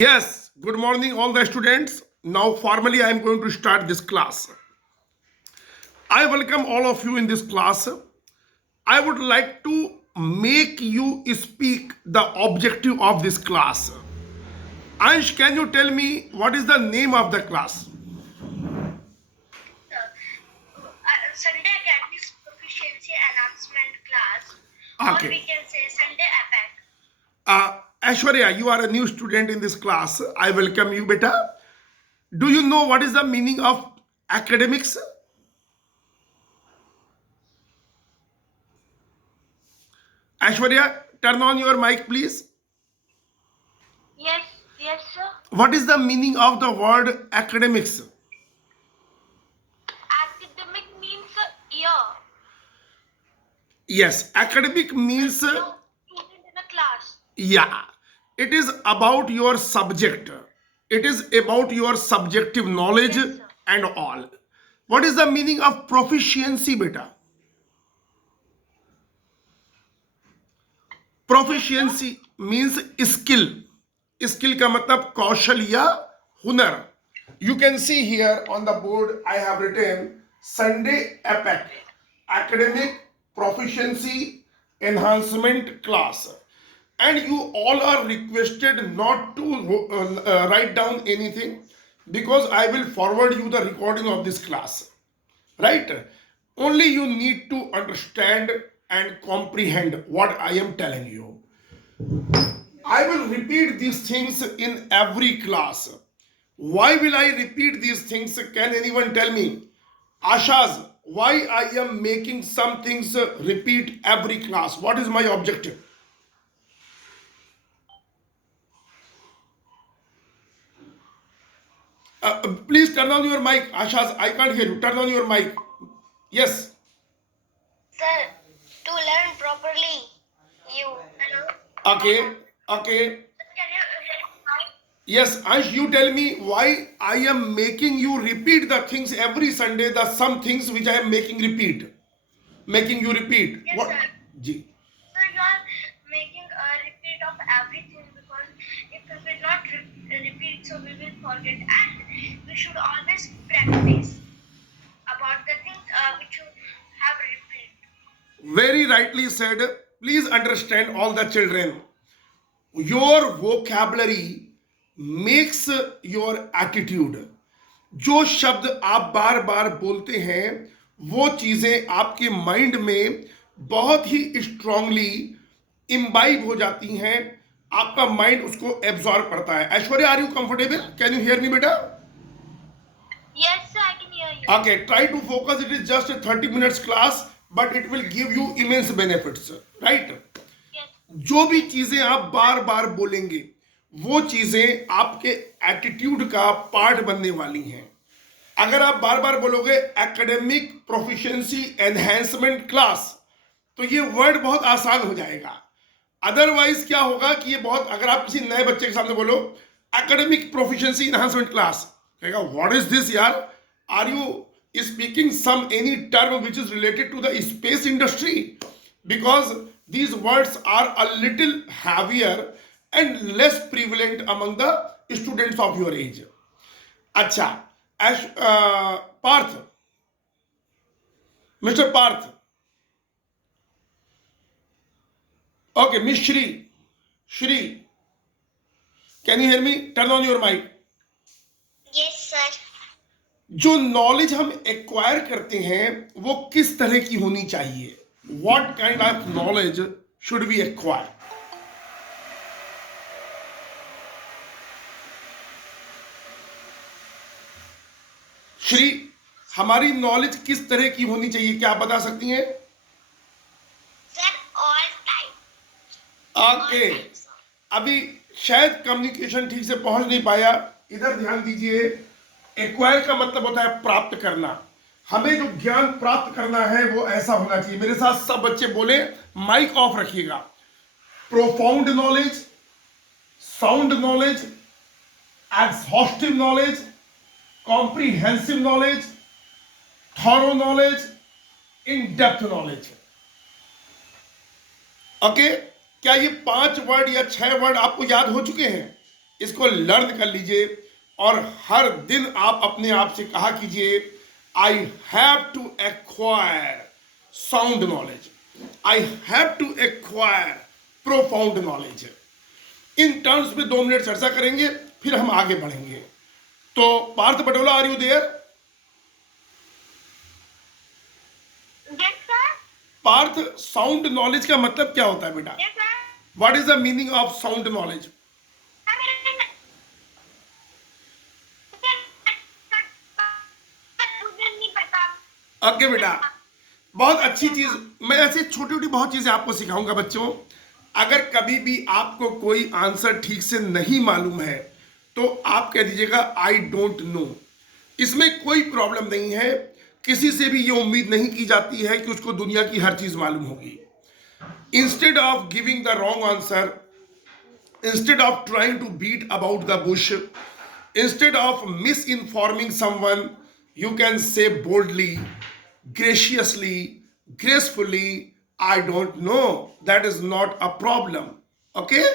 Yes, good morning, all the students. Now, formally, I am going to start this class. I welcome all of you in this class. I would like to make you speak the objective of this class. Ansh, can you tell me what is the name of the class? Sunday Academy's proficiency enhancement class, or Okay. we can say Sunday APAC. Aishwarya, you are a new student in this class. I welcome you, beta. Do you know what is the meaning of academics? Aishwarya, turn on your mic, please. Yes, yes, sir. What is the meaning of the word academics? Academic means year. Yes, academic means, Student in a class. yeah, it is about your subject. It is about your subjective knowledge Yes, sir. and all. What is the meaning of proficiency, beta? Proficiency means skill. Skill का मतलब कौशल या हुनर. You can see here on the board I have written Sunday APEC, Academic Proficiency Enhancement Class. And you all are requested not to write down anything because I will forward you the recording of this class. Right? Only you need to understand and comprehend what I am telling you. I will repeat these things in every class. Why will I repeat these things? Can anyone tell me? Ashaz, why I am making some things repeat every class? What is my objective? Please turn on your mic. Ashaz, I can't hear you. Turn on your mic. Yes. Sir, to learn properly, you. Hello. Okay. Okay. Can you Yes, Ansh, you tell me why I am making you repeat the things every Sunday, the some things which I am making repeat. Making you repeat. Yes, What? sir. Ji. So you are making a repeat of everything because if we will not repeat, so we will forget, and we should always practice about the things which you have repeat. Very rightly said. Please understand all the children. Your vocabulary makes your attitude. जो शब्द आप बार बार बोलते हैं वो चीजें आपके mind में बहुत ही स्ट्रांगली इम्बाइब हो जाती हैं. आपका माइंड उसको एब्जॉर्ब करता है. Aishwarya, are you comfortable? Can you hear me बेटा? Yes, sir, I can hear you. Okay, try to focus. It is just a 30 minutes class, but it will give you immense benefits, right? Yes. जो भी चीजें आप बार बार बोलेंगे वो चीजें आपके attitude का पार्ट बनने वाली हैं. अगर आप बार बार बोलोगे एकेडमिक प्रोफिशिएंसी एनहेंसमेंट क्लास, तो ये वर्ड बहुत आसान हो जाएगा. अदरवाइज क्या होगा कि ये बहुत, अगर आप किसी नए बच्चे के सामने बोलो एकेडमिक प्रोफिशिएंसी एनहांसमेंट क्लास, कहेगा व्हाट इज दिस यार, are you speaking some any term which is related to the space industry, because these words are a little heavier and less prevalent among the students of your age. अच्छा, Parth, mister Parth, okay, Miss Shri, can you hear me? Turn on your mic. Yes, sir. जो knowledge हम acquire करते हैं वो किस तरह की होनी चाहिए? What kind of knowledge should we acquire? Shri, हमारी नॉलेज किस तरह की होनी चाहिए, क्या आप बता सकती हैं? Sir, all time. ओके, अभी शायद कम्युनिकेशन ठीक से पहुंच नहीं पाया. इधर ध्यान दीजिए. एक्वायर का मतलब होता है प्राप्त करना. हमें जो ज्ञान प्राप्त करना है वो ऐसा होना चाहिए. मेरे साथ सब बच्चे बोले, माइक ऑफ रखिएगा. Profound knowledge, sound knowledge, exhaustive knowledge, comprehensive knowledge, thorough knowledge, in depth knowledge. Okay, क्या ये 5 वर्ड या 6 वर्ड आपको याद हो चुके हैं? इसको लर्न कर लीजिए और हर दिन आप अपने आप से कहा कीजिए, I have to acquire sound knowledge, I have to acquire profound knowledge. In terms पे 2 मिनट चर्चा करेंगे, फिर हम आगे बढ़ेंगे। तो Parth Patola, are you there? Yes, sir. Parth, sound knowledge का मतलब क्या होता है बेटा? Yes, sir. What is the meaning of sound knowledge? मुझे नहीं पता। ओके बेटा, बहुत अच्छी चीज। मैं ऐसी छोटी छोटी बहुत चीजें आपको सिखाऊंगा बच्चों। अगर कभी भी आपको कोई आंसर ठीक से नहीं मालूम है तो आप कह दीजिएगा आई डोंट नो। इसमें कोई प्रॉब्लम नहीं है। किसी से भी ये उम्मीद नहीं की जाती है कि उसको दुनिया की हर चीज मालूम होगी। Instead of giving the wrong answer, instead of trying to beat about the bush, instead of misinforming someone, you can say boldly, graciously, gracefully, I don't know. That is not a problem. Okay?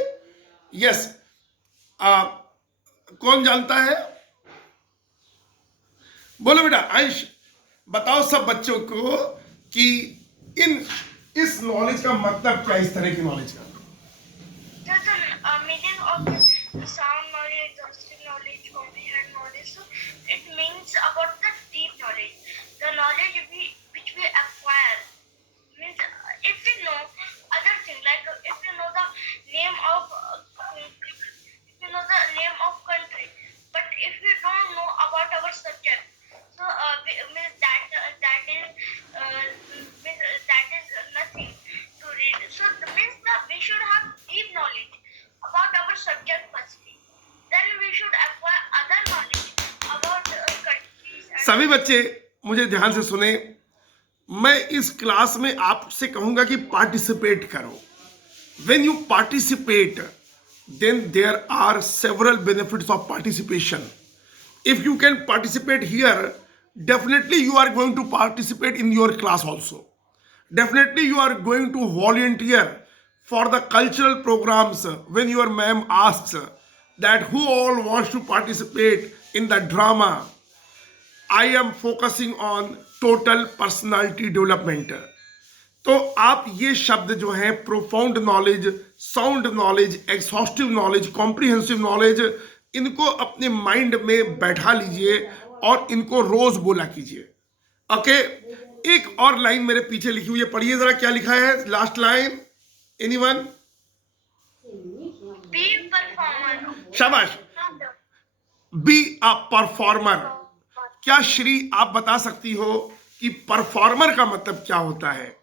Yes. कौन जानता है? बोलो बेटा। अंश, बताओ सब बच्चों को कि इस नॉलेज का मतलब क्या, इस तरह की नॉलेज का? The meaning of the sound knowledge, exhaustive knowledge, comprehend knowledge. So it means about the deep knowledge, the knowledge which we acquire. Means if we know other things, like if you know the name of if you know the name of country, but if we don't know about our subject, so means that is nothing to read. So means that we should have deep knowledge about our subject firstly. Then we should acquire other knowledge about countries. सभी बच्चे मुझे ध्यान से सुने। मैं इस class में आपसे कहूंगा कि पार्टिसिपेट करो। When you participate, then there are several benefits of participation. If you can participate here, definitely you are going to participate in your class also. Definitely you are going to volunteer for the cultural programs when your ma'am asks that who all wants to participate in the drama. I am focusing on total personality development. तो आप ये शब्द जो हैं, profound knowledge, sound knowledge, exhaustive knowledge, comprehensive knowledge, इनको अपने mind में बैठा लीजिए और इनको रोज बोला कीजिए। ओके? एक और लाइन मेरे पीछे लिखी हुई है, पढ़िए जरा क्या लिखा है last line. Anyone? Be performer. शाबाश। Be a performer. क्या श्री आप बता सकती हो कि परफॉर्मर का मतलब क्या होता है?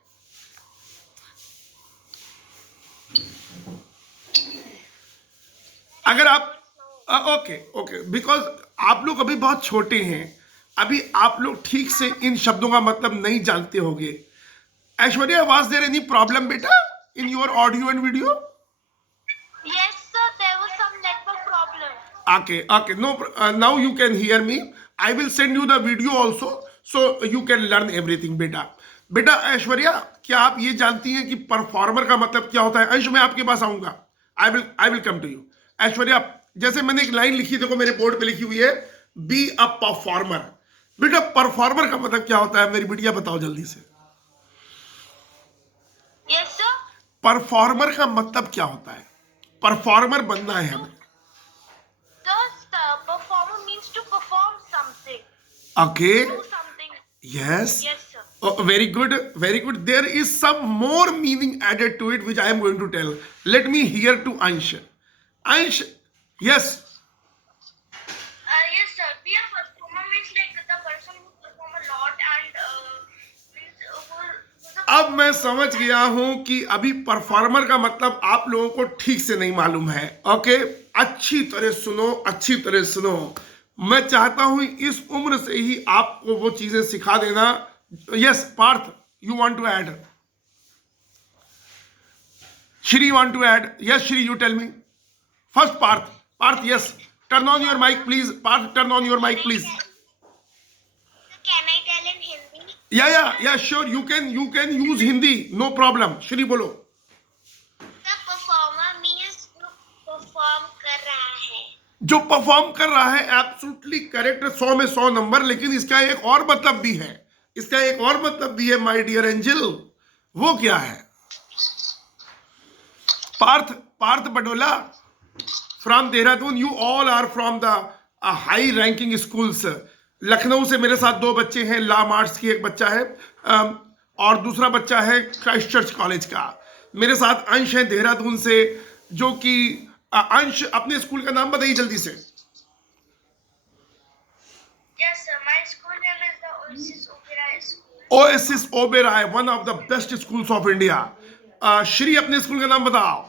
अगर आप ओके, बिकॉज आप लोग अभी बहुत छोटे हैं, अभी आप लोग ठीक से इन शब्दों का मतलब नहीं जानते होंगे। Aishwarya, was there any problem बेटा in your audio and video? Yes, sir. There was some network problem. Okay, no, now you can hear me. I will send you the video also, so you can learn everything बेटा ऐश्वर्या, क्या आप ये जानती हैं कि performer का मतलब क्या होता है? अंश, मैं आपके पास आऊंगा। I will come to you. Aishwarya, जैसे मैंने एक लाइन लिखी, देखो मेरे बोर्ड पे लिखी हुई है, बी अ परफॉर्मर। बेटा परफॉर्मर का मतलब क्या होता है? मेरी बिटिया बताओ जल्दी से। Yes, sir. परफॉर्मर का मतलब क्या होता है? परफॉर्मर बनना है हमें। The performer means to perform something. Okay, Do something. Yes, Yes, sir. very good, very good. There is some more meaning added to it which I am going to tell. Let me hear to Ansh. Ansh, yes. Yes, sir. Be a performer means like the person who perform a lot and means who's a अब मैं समझ गया हूं कि अभी performer का मतलब आप लोगों को ठीक से नहीं मालूम है। ओके, अच्छी तरह सुनो। मैं चाहता हूं इस उम्र से ही आपको वो चीजें सिखा देना। Yes Parth, you want to add? Shri want to add? Yes Shri, you tell me first. Parth, yes, turn on your mic please. Parth, turn on your mic please. Can I tell in Hindi? Yeah sure, you can use Hindi, no problem. Shri बोलो। The performer means जो perform कर रहा है. जो perform कर रहा है absolutely correct, 100 में 100 नंबर, लेकिन इसका एक और मतलब भी है, इसका एक और मतलब भी है माय डियर एंजल। वो क्या है? Parth, Parth Badola from Dehradun, you all are from the high ranking schools. Lucknow से मेरे साथ दो बच्चे हैं, ला मार्ट्स की एक बच्चा है और दूसरा बच्चा है क्राइस्ट चर्च कॉलेज का। मेरे साथ अंश है देहरादून से, जो कि अंश अपने स्कूल का नाम बताइए जल्दी से। Yes, sir. My school name is the Oasis Oberai School. Oasis Oberoi, one of the best schools of India. Shri, अपने स्कूल का नाम बताओ।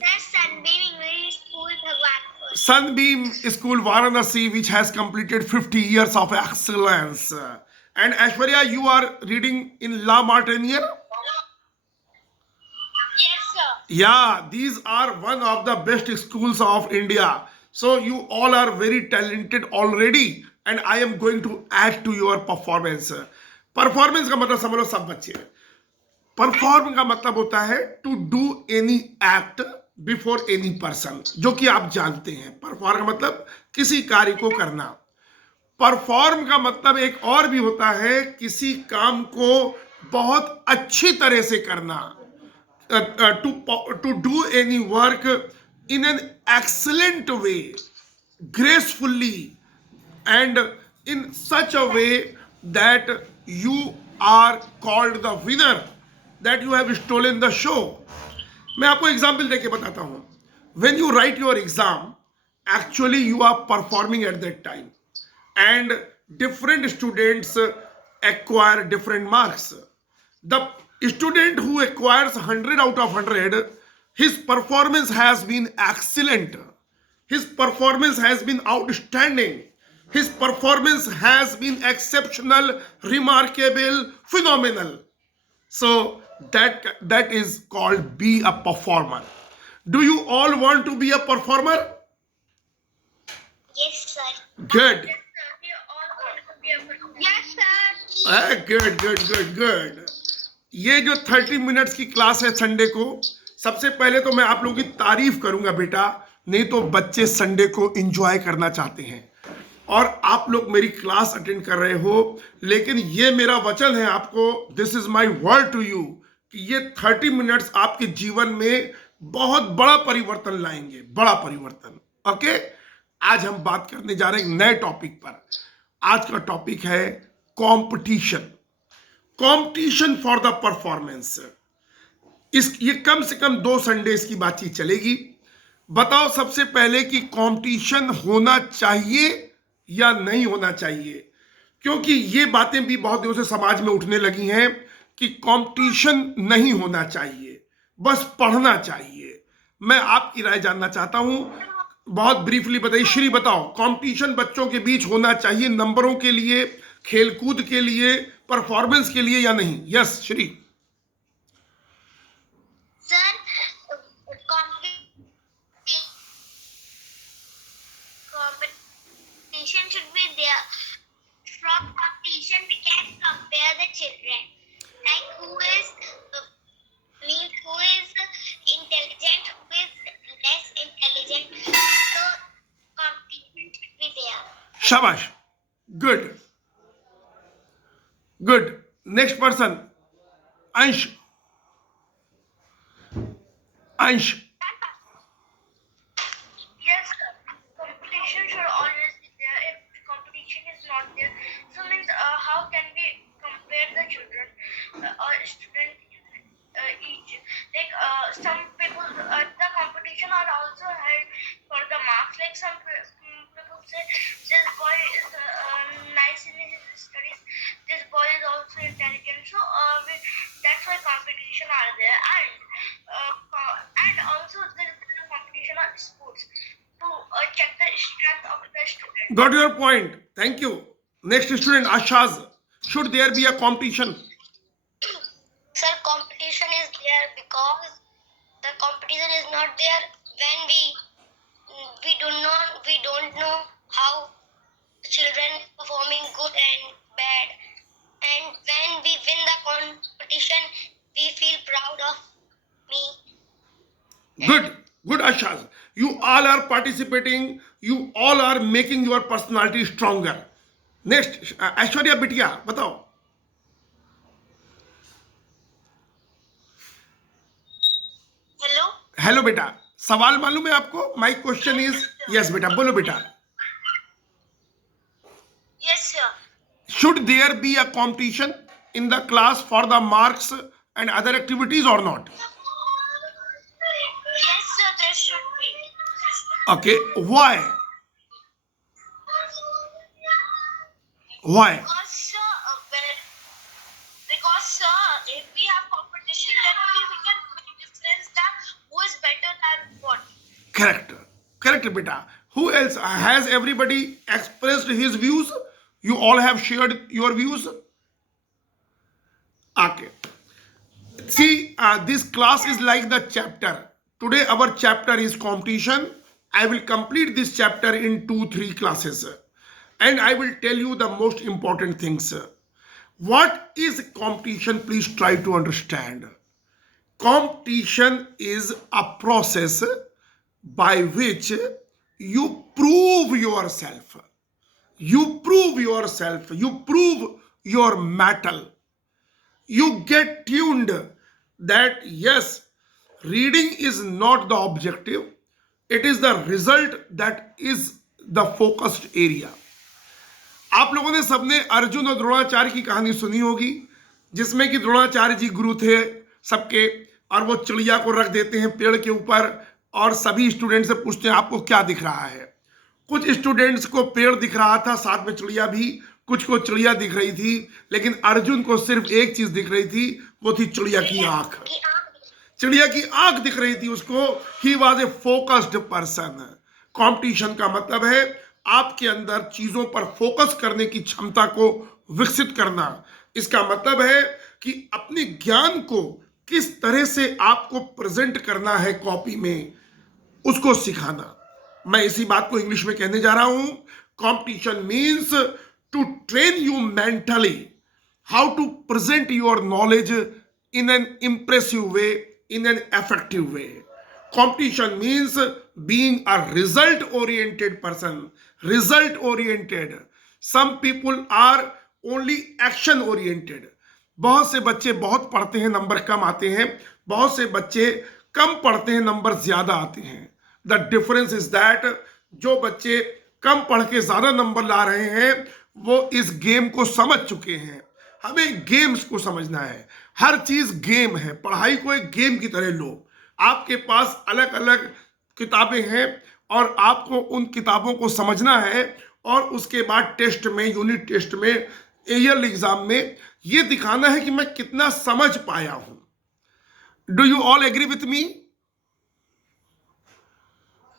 That's Sunbeam English School, Bhagwanpur. Sunbeam School Varanasi, which has completed 50 years of excellence. And Aishwarya, you are reading in La Martiniere? Yes, sir. Yeah, these are one of the best schools of India. So you all are very talented already, and I am going to add to your performance. Performance का मतलब समझ लो सब बच्चे। Perform का मतलब होता है to do any act before any person, जो कि आप जानते हैं। परफॉर्म का मतलब किसी कार्य को करना। परफॉर्म का मतलब एक और भी होता है, किसी काम को बहुत अच्छी तरह से करना। To do any work in an excellent way, gracefully, and in such a way that you are called the winner, that you have stolen the show. मैं आपको एग्जाम्पल देके बताता हूं। when you write your exam, actually you are performing at that time, and different students acquire different marks. The student who acquires 100 out of 100, his performance has been excellent, his performance has been outstanding, his performance has been exceptional, remarkable, phenomenal. So that is called be a performer. Do you all want to be a performer? Yes, sir. Good. Yes, sir. We all want to be a performer. Yes, sir. Good good good good. ये जो 30 minutes की class है Sunday को, सबसे पहले तो मैं आप लोगों की तारीफ करूंगा बेटा, नहीं तो बच्चे संडे को एंजॉय करना चाहते हैं और आप लोग मेरी क्लास अटेंड कर रहे हो। लेकिन ये मेरा वचन है आपको, this is my word to you, कि ये 30 मिनट्स आपके जीवन में बहुत बड़ा परिवर्तन लाएंगे, बड़ा परिवर्तन। ओके, आज हम बात करने जा रहे हैं एक नए टॉपिक पर। आज का टॉपिक है competition, competition for the performance. ये कम से कम 2 संडेज की बातचीत चलेगी। बताओ सबसे पहले कि कंपटीशन होना चाहिए या नहीं होना चाहिए, क्योंकि ये बातें भी बहुत दिनों से समाज में उठने लगी हैं कि कंपटीशन नहीं होना चाहिए, बस पढ़ना चाहिए। मैं आपकी राय जानना चाहता हूं, बहुत ब्रीफली बताइए। श्री बताओ, कंपटीशन बच्चों के बीच होना चाहिए नंबरों के लिए, खेलकूद के लिए, परफॉर्मेंस के लिए या नहीं? Yes Shri. Sir, competition should be there. From competition, we can compare the children. Like who is intelligent, who is less intelligent. So competition should be there. शाबाश, गुड गुड। नेक्स्ट पर्सन, अंश। अंश, Yes, sir. Competition should always be there. If competition is not there, so means how can we compare the children or student each? Like some people, the competition are also held for the marks. Like some people say this boy is nice in his studies. This boy is also intelligent. So that's why competition are there, and also there is a competition on sports to check the strength of the student. got your point, thank you. Next student, Ashaz, should there be a competition? Sir, competition is there because the competition is not there when we don't know how children performing good and bad, and when we win the competition we feel proud of me. Good, good Ashaz, you all are participating, you all are making your personality stronger. Next, Aishwarya बिटिया बताओ. Hello. Hello बेटा, सवाल मालूम है आपको? My question is, yes बेटा बोलो बेटा. Yes sir. Should there be a competition in the class for the marks and other activities or not? Yes sir, there should be. Okay, why? Why? Because sir, if we have competition, then only we can make difference that who is better than what. Correct. Correct, beta. Who else? Has everybody expressed his views? You all have shared your views? Okay. See, this class is like the chapter. Today our chapter is competition. I will complete this chapter in 2-3 classes. And I will tell you the most important things. What is competition? Please try to understand. Competition is a process by which you prove yourself. You prove yourself. You prove your mettle. You get tuned that yes, reading is not the objective. It is the result that is the focused area. आप लोगों ने सबने अर्जुन और द्रोणाचार्य की कहानी सुनी होगी, जिसमें कि द्रोणाचार्य जी गुरु थे सबके, और वो चिड़िया को रख देते हैं पेड़ के ऊपर और सभी स्टूडेंट से पूछते हैं आपको क्या दिख रहा है. कुछ स्टूडेंट्स को पेड़ दिख रहा था, साथ में चिड़िया भी, कुछ को चिड़िया दिख रही थी, लेकिन अर्जुन को सिर्फ एक चीज दिख रही थी, वो थी चिड़िया की आंख. चिड़िया की आंख दिख रही थी उसको. He was a focused person. Competition का मतलब है आपके अंदर चीजों पर फोकस करने की क्षमता को विकसित करना. इसका मतलब है कि अपने ज्ञान को किस तरह से आपको प्रेजेंट करना है कॉपी में, उसको सिखाना. मैं इसी बात को इंग्लिश में कहने जा रहा हूं. Competition means to train you mentally how to present your knowledge in an impressive way, in an effective way. Competition means being a result oriented person. Result oriented. Some people are only action oriented. बहुत से बच्चे बहुत पढ़ते हैं, number कम आते हैं. बहुत से बच्चे कम पढ़ते हैं, नंबर ज्यादा आते हैं. द डिफरेंस इज दैट जो बच्चे कम पढ़ के ज्यादा नंबर ला रहे हैं वो इस गेम को समझ चुके हैं. हमें गेम्स को समझना है. हर चीज गेम है. पढ़ाई को एक गेम की तरह लो. आपके पास अलग अलग किताबें हैं और आपको उन किताबों को समझना है और उसके बाद टेस्ट में, यूनिट टेस्ट में, ईयर एग्जाम में ये दिखाना है कि मैं कितना समझ पाया हूं. Do you all agree with me?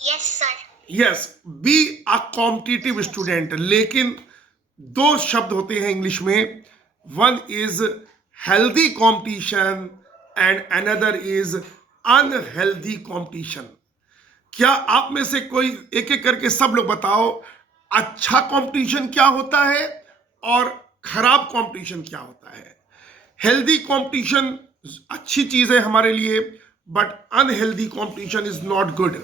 Yes sir. Yes. Be a competitive student. लेकिन दो शब्द होते हैं इंग्लिश में. One is healthy competition and another is unhealthy competition. क्या आप में से कोई एक एक करके सब लोग बताओ अच्छा कंपटीशन क्या होता है और खराब कंपटीशन क्या होता है? हेल्दी कंपटीशन अच्छी चीज है हमारे लिए, but unhealthy competition is not good.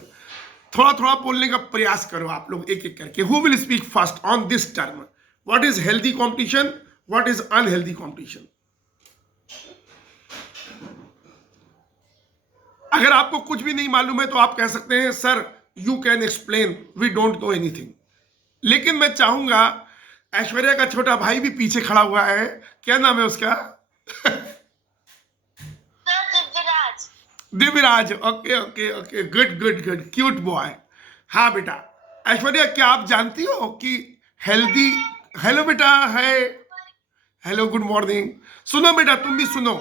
थोड़ा थोड़ा बोलने का प्रयास करो आप लोग एक एक करके. Who will speak first on this term? What is healthy competition, what is unhealthy competition? अगर आपको कुछ भी नहीं मालूम है तो आप कह सकते हैं sir you can explain, we don't know anything. लेकिन मैं चाहूंगा, ऐश्वर्या का छोटा भाई भी पीछे खड़ा हुआ है, क्या नाम है उसका? Divyaraj. Divyaraj. Okay okay okay, good good good, cute boy. हाँ बेटा. ऐश्वर्या, क्या आप जानती हो कि हेल्दी, हेलो बेटा, है, हेलो, गुड मॉर्निंग. सुनो बेटा, तुम भी सुनो.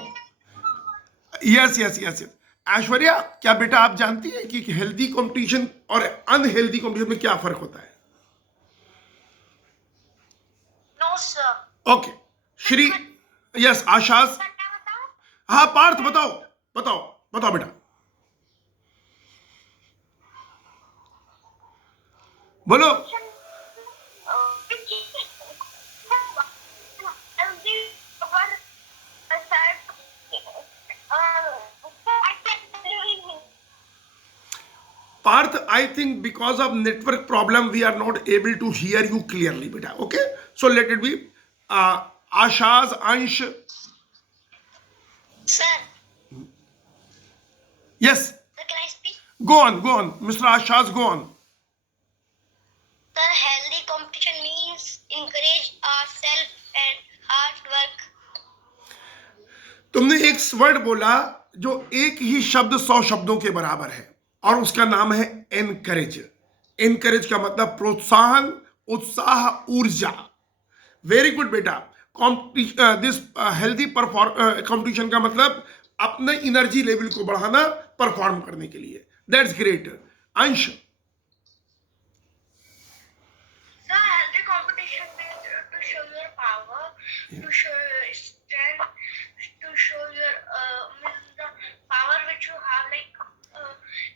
Yes yes yes. ऐश्वर्या, क्या बेटा आप जानती है कि हेल्दी कंपटीशन और अनहेल्दी कंपटीशन में क्या फर्क होता है? No sir. Okay. Shri, yes, आशास. हाँ पार्थ, बताओ बताओ बताओ बेटा, बोलो. Partha, I think because of network problem, we are not able to hear you clearly, beta. Okay, so let it be. Ashaz, Ansh, Sir, yes, sir, can I speak? go on, Mr. Ashaz, go on. Sir, healthy competition means encourage ourselves and hard work. तुमने एक word बोला जो एक ही शब्द 100 शब्दों के बराबर है, और उसका नाम है एनकरेज. एनकरेज का मतलब प्रोत्साहन, उत्साह, ऊर्जा. वेरी गुड बेटा. दिस हेल्दी कंपटीशन का मतलब अपने एनर्जी लेवल को बढ़ाना परफॉर्म करने के लिए. That's great. अंश, Sir, healthy competition means to show your power, to show your strength, to show your means the power which you have. Like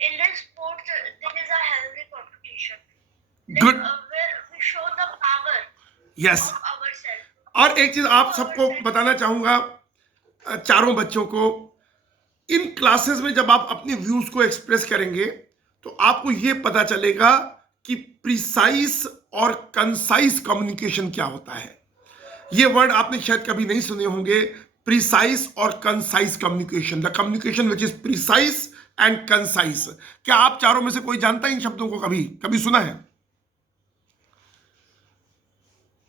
in this sport, there is a healthy competition. Like, Good. Where we show the power yes. of ourselves. और एक चीज आप सबको बताना चाहूंगा, चारों बच्चों को, इन क्लासेस में जब आप अपने व्यूज को एक्सप्रेस करेंगे तो आपको यह पता चलेगा कि प्रिसाइज और कंसाइज कम्युनिकेशन क्या होता है. ये वर्ड आपने शायद कभी नहीं सुने होंगे, प्रिसाइज और concise communication. The communication which is precise and concise. क्या आप चारों में से कोई जानता है इन शब्दों को? कभी सुना है?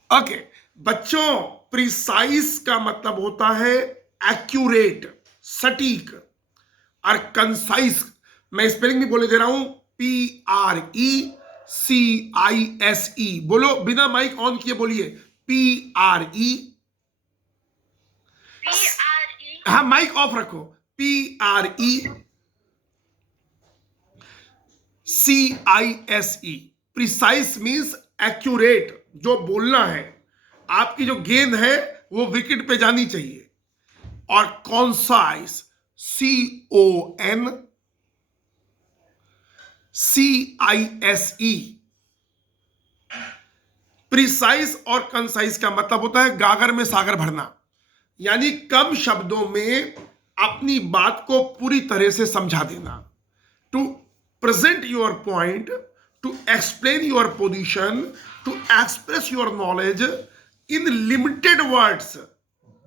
ओके बच्चों, प्रिसाइज का मतलब होता है एक्यूरेट, सटीक. और कंसाइज, मैं स्पेलिंग भी बोले दे रहा हूं, PRECISE. बोलो, बिना माइक ऑन किए बोलिए, PRE. PRE. हाँ, माइक ऑफ रखो. PRECISE. Precise means accurate. जो बोलना है, आपकी जो गेंद है वो विकेट पे जानी चाहिए. और कॉन्साइज, CONCISE. प्रिसाइज और कंसाइज का मतलब होता है गागर में सागर भरना, यानी कम शब्दों में अपनी बात को पूरी तरह से समझा देना. To present your point, to explain your position, to express your knowledge in limited words,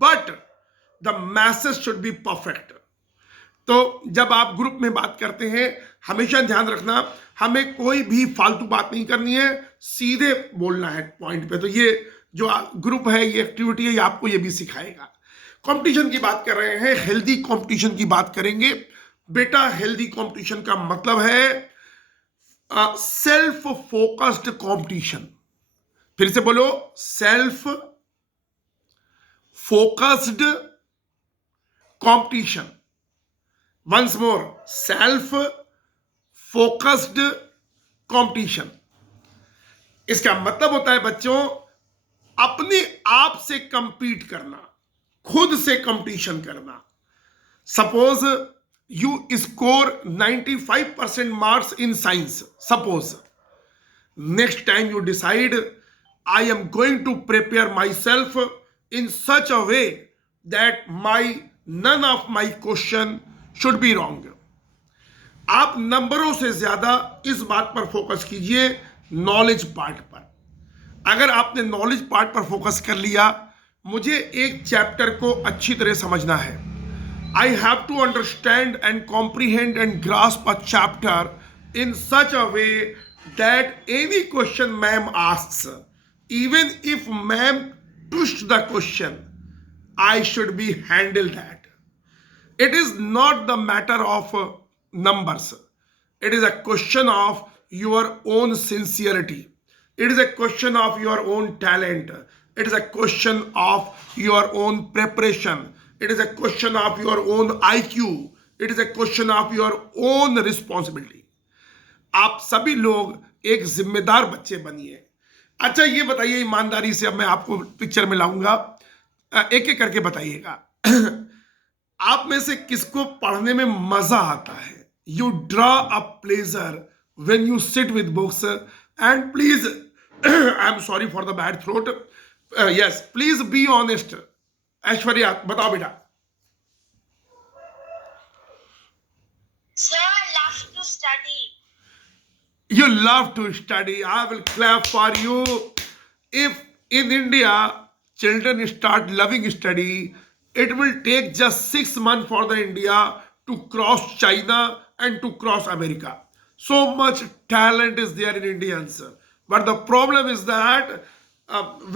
but the message should be perfect. तो जब आप ग्रुप में बात करते हैं, हमेशा ध्यान रखना, हमें कोई भी फालतू बात नहीं करनी है, सीधे बोलना है पॉइंट पे. तो ये जो ग्रुप है, ये एक्टिविटी है, ये आपको ये भी सिखाएगा. कंपटीशन की बात कर रहे हैं, हेल्दी कंपटीशन की बात करेंगे. बेटा, हेल्दी कंपटीशन का मतलब है सेल्फ फोकस्ड कंपटीशन. फिर से बोलो, self focused competition. Once more, self focused competition. इसका मतलब होता है बच्चों, अपने आप से कंपीट करना, खुद से कंपटीशन करना. Suppose you score 95% marks in science. Suppose next time you decide, I am going to prepare myself in such a way that none of my question should be wrong. आप नंबरों से ज्यादा इस बात पर फोकस कीजिए, knowledge part पर. अगर आपने नॉलेज पार्ट पर फोकस कर लिया, मुझे एक चैप्टर को अच्छी तरह समझना है, I have to understand and comprehend and grasp a chapter in such a way that any question ma'am asks, even if ma'am pushed the question, I should be handle that. It is not the matter of numbers. It is a question of your own sincerity. It is a question of your own talent. It is a question of your own preparation. It is a question of your own IQ. It is a question of your own responsibility. आप सभी लोग एक जिम्मेदार बच्चे बनिए. अच्छा, ये बताइए ईमानदारी से, अब मैं आपको पिक्चर में लाऊंगा, एक एक करके बताइएगा. आप में से किसको पढ़ने में मजा आता है? You draw a pleasure when you sit with books. And please, I am sorry for the bad throat. Yes, please be honest. Aishwarya, बताओ बेटा. Sir, I love to study. You love to study. I will clap for you. If in India children start loving study, it will take just 6 months for the India to cross China and to cross America. So much talent is there in Indians. But the problem is that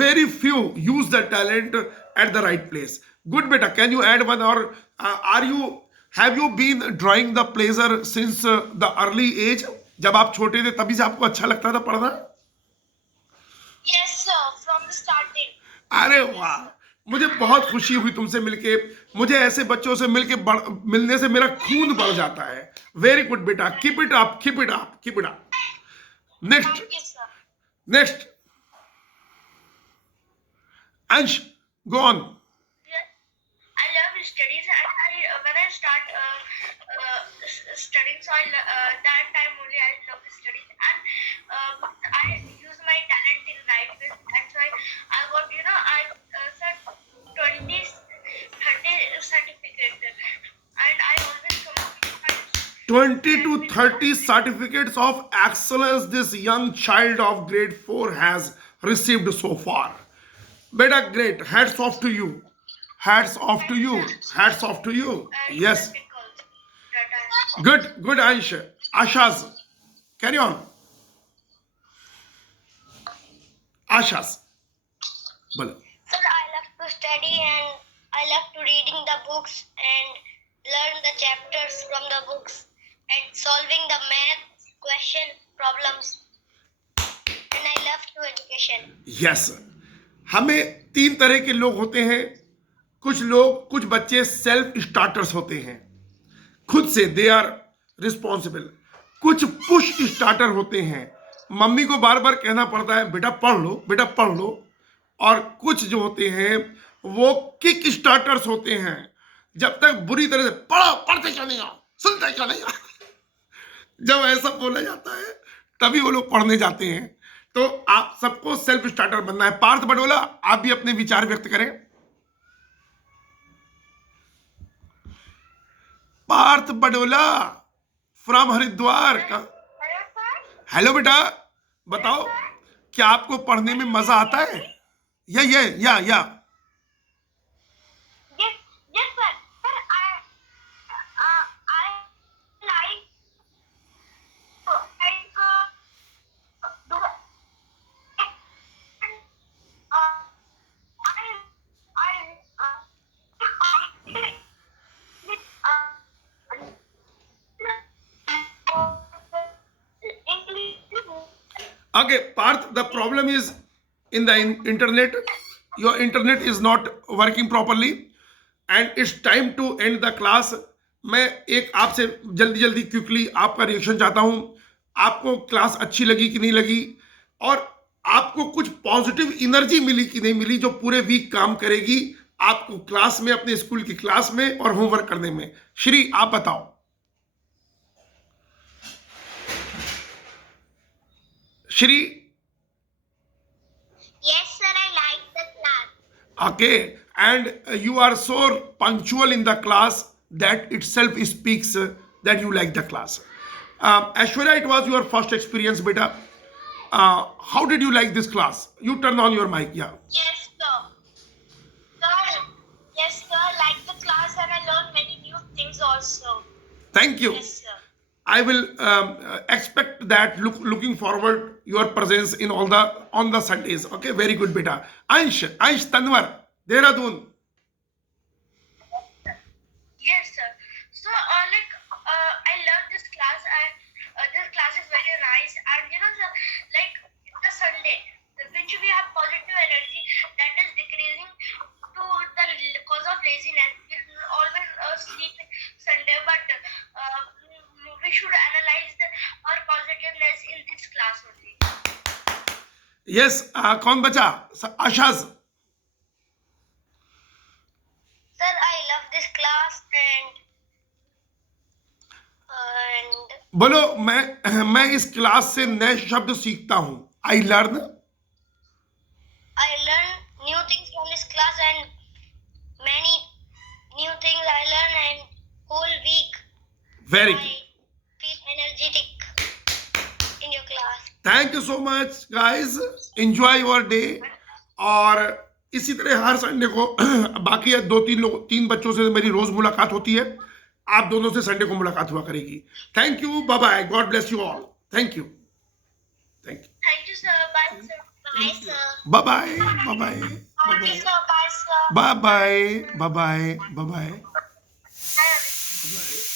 very few use the talent at the right place. Good beta, can you add one or are you have you been drawing the pleasure since the early age? जब आप छोटे थे तभी से आपको अच्छा लगता था पढ़ना? Yes, sir. From the starting. अरे वाह, मुझे बहुत खुशी हुई तुमसे मिलके. मुझे ऐसे बच्चों से मिलने से मेरा खून बढ़ जाता है. वेरी गुड बेटा, keep it up, keep it up, keep it up. Next, Thank you, sir. Next, Ansh, go on. Yes, I love studies, and when I start studying, so that time only I love studies, and I use my talent in right way. That's why I got I said 20, 30 certificate, and I always come up with my 20 to 30 certificates of excellence this young child of grade 4 has received so far. Beta, great. Hats off to you. Hats off to you. Hats off to you. Yes. articles that I Good, good, Ansh. Ashas. Carry on. Ashas. Bolo. Sir, I love to study, and I love to reading the books and learn the chapters from the books and solving the math question problems. And I love to education. Yes. हमें 3 तरह के लोग होते हैं. कुछ बच्चे self starters होते हैं, खुद से दे आर रिस्पॉन्सिबल. कुछ पुश स्टार्टर होते हैं, मम्मी को बार बार कहना पड़ता है बेटा पढ़ लो, बेटा पढ़ लो. और कुछ जो होते हैं वो किक स्टार्टर्स होते हैं, जब तक बुरी तरह से पढ़ते क्यों नहीं हो, सुनते क्यों नहीं हो. जब ऐसा बोला जाता है तभी वो लोग पढ़ने जाते हैं. तो आप सबको सेल्फ स्टार्टर बनना है. पार्थ बडोला, आप भी अपने विचार व्यक्त करें. पार्थ बडोला फ्रॉम हरिद्वार का. हेलो बेटा, बताओ क्या आपको पढ़ने में मजा आता है? या Yes, yes, sir. Sir, I like do Okay, Parth, the problem is in the internet. Your internet is not working properly and it's time to end the class. मैं एक आपसे जल्दी क्विकली आपका रिएक्शन चाहता हूं. आपको क्लास अच्छी लगी कि नहीं लगी, और आपको कुछ पॉजिटिव एनर्जी मिली कि नहीं मिली, जो पूरे वीक काम करेगी आपको क्लास में, अपने स्कूल की क्लास में और होमवर्क करने में. श्री, आप बताओ. Shri. Yes, sir, I like the class. Okay, and you are so punctual in the class that itself speaks that you like the class. Ashwarya, it was your first experience, beta. How did you like this class? You turn on your mic, yeah. Yes, sir. Sir, yes, sir, like the class, and I learned many new things also. Thank you. Yes, sir. I will expect that. Looking forward your presence in all the on the Sundays. Okay, very good, beta. Ansh Tanwar, Dehradun. Yes, sir. So, I love this class, and this class is very nice. And sir, like the Sunday, which we have positive energy, that is decreasing to the cause of laziness. We always sleep Sunday, but we should analyze our positiveness in this class only. Yes, कौन बचा? Ashaz. Sir, I love this class, and बोलो, मैं इस class से नए शब्द सीखता हूं. I learn new things from this class, and many new things I learn, and whole week very I feel energetic in your class. class. Thank you so much guys, enjoy your day. और इसी तरह हर Sunday को बाकी है 2-3 बच्चों से मेरी रोज मुलाकात होती है, आप दोनों से संडे को मुलाकात हुआ करेगी। Thank you, bye bye, God bless you all. Thank you, thank you, Thank you, sir. Bye, sir. Bye, sir. Bye bye, bye bye, Thank you, sir. Bye, sir. Bye bye, bye bye, bye bye, Bye. Bye.